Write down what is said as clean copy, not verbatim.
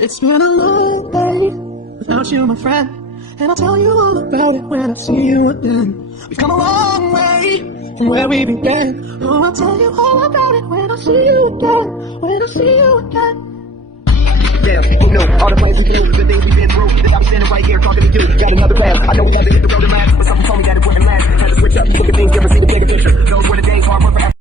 It's been a long day without you, my friend, and I'll tell you all about it when I see you again. We've come a long way from where we began. Oh, I'll tell you all about it when I see you again. When I see you again. Yeah, who knew? All the plans we knew, the things we've been through. That I'm standing right here talking to you. Got another path. I know we have to hit the road and last, but something told me that it wouldn't last. Had to switch up, look at things different, see the bigger picture. Those were the days hard work forever.